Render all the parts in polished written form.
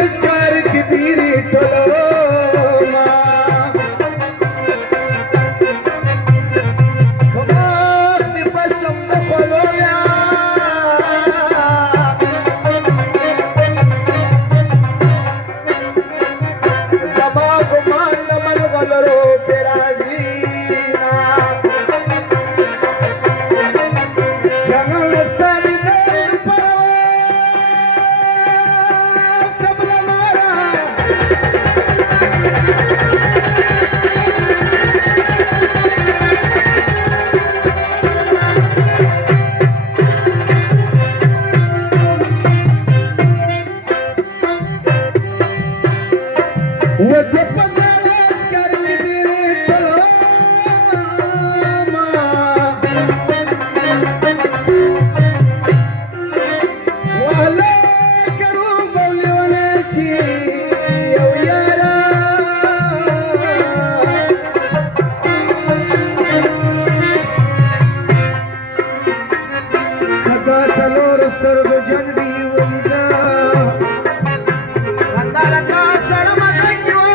لشکر کی بیری ټولو ما خماس دی پشم د خلولیا زما ګمان د ملغلرو پیرازینا جنګ ستړي د پروا قبل مارا وظیفه زاس کرنی بیری ټولما ولا کرو بولی ونشي یو یارا کدا څلور سترګو جنګ دی ولیدا خنداله کا سره مګي وا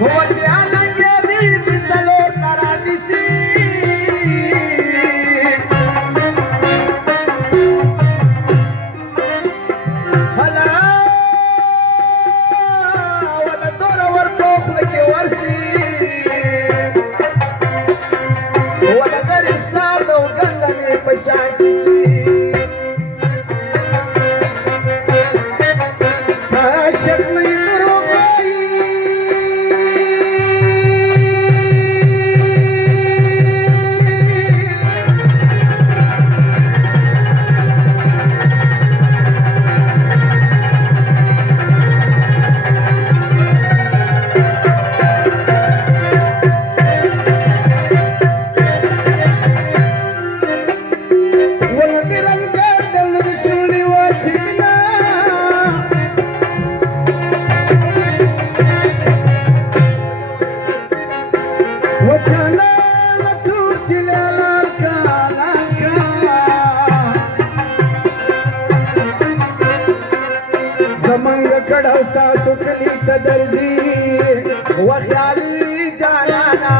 هو چې علنګ دې تلور ناراضي سي هلا ولا دور ورکو خلک ورسي ولا غیر ساده او ګندنې په شان چی عاشق مې دروغای ولا میرنګر دلته شونډې واچینا وچانا لټو چلالا کالا کا زمنګ کډاو تاسو کلی ته درځي و خیالي جانا نا